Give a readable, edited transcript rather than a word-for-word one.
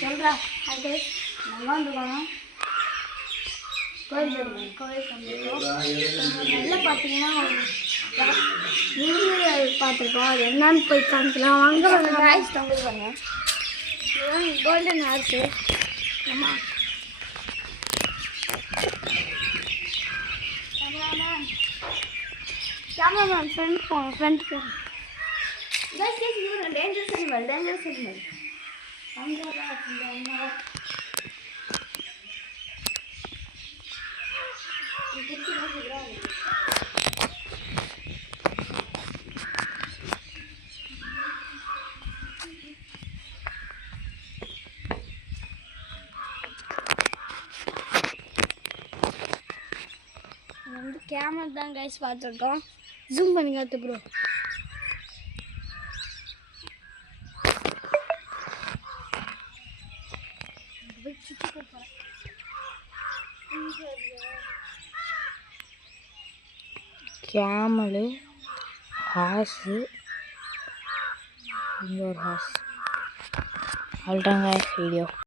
சொல்கிறா நல்லா வந்துருக்கணும் கோயில் நல்லா பார்த்தீங்கன்னா வீடியோ பார்த்துருக்கோம். அது என்னன்னு போய் காமிக்கலாம் வாங்க. ராய்ஸ் தொங்குது பாருங்க. இதுதான் கோல்டன் ஹார்ஸு. ஆமாம் கேமராமேன் ஃப்ரெண்ட் போங்க ஃப்ரெண்ட்க்கு டேஞ்சரஸ் அனிமல் அங்கே வந்து கேமரா தான் கைஸ் பார்த்துருக்கோம். ஜூம் பண்ணி காத்து ப்ரோ. கேமலு ஹார்ஸு இன்னொரு ஹார்ஸ் அவ்வளோதாங்க வீடியோ.